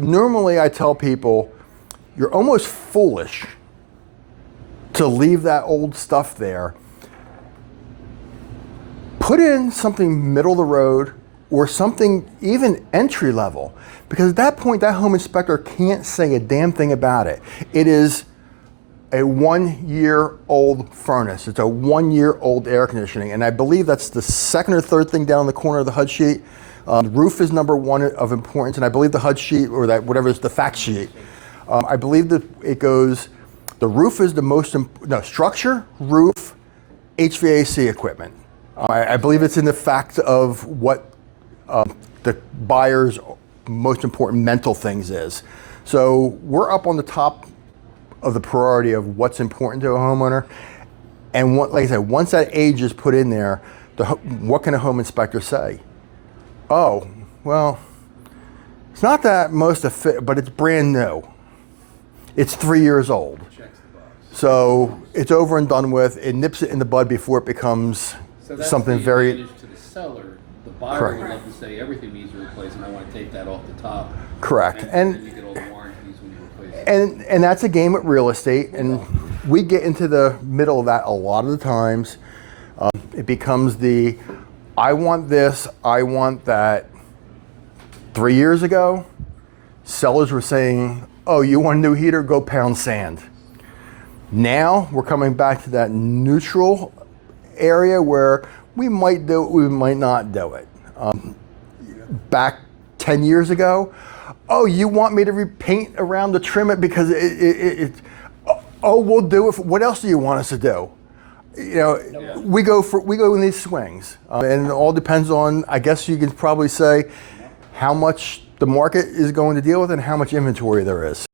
normally I tell people, you're almost foolish to leave that old stuff there. Put in something middle of the road or something even entry level, because at that point that home inspector can't say a damn thing about it. It is a 1-year-old furnace. It's a 1-year-old air conditioning, and I believe that's the second or third thing down in the corner of the HUD sheet. The roof is number one of importance, and I believe the HUD sheet, or that whatever is the fact sheet, I believe that it goes, the roof is the most, structure, roof, HVAC equipment. I believe it's in the fact of what the buyer's most important mental things is. So we're up on the top of the priority of what's important to a homeowner. And like I said, once that age is put in there, what can a home inspector say? Oh, well, it's not that most efficient, but it's brand new. It's 3 years old. So it's over and done with. It nips it in the bud before it becomes something very... So that's the advantage to the seller. The buyer Correct. would love to say everything needs to replace, and I want to take that off the top. Correct. And then you get all the warranties when you replace it. And that's a game with real estate, and we get into the middle of that a lot of the times. It becomes the, I want this, I want that. 3 years ago, sellers were saying, oh, you want a new heater, go pound sand. Now we're coming back to that neutral area where we might do it, we might not do it. Back 10 years ago, oh, you want me to repaint around to trim it because oh, we'll do it. What else do you want us to do? We go in these swings, and it all depends on, I guess you can probably say, how much the market is going to deal with and how much inventory there is.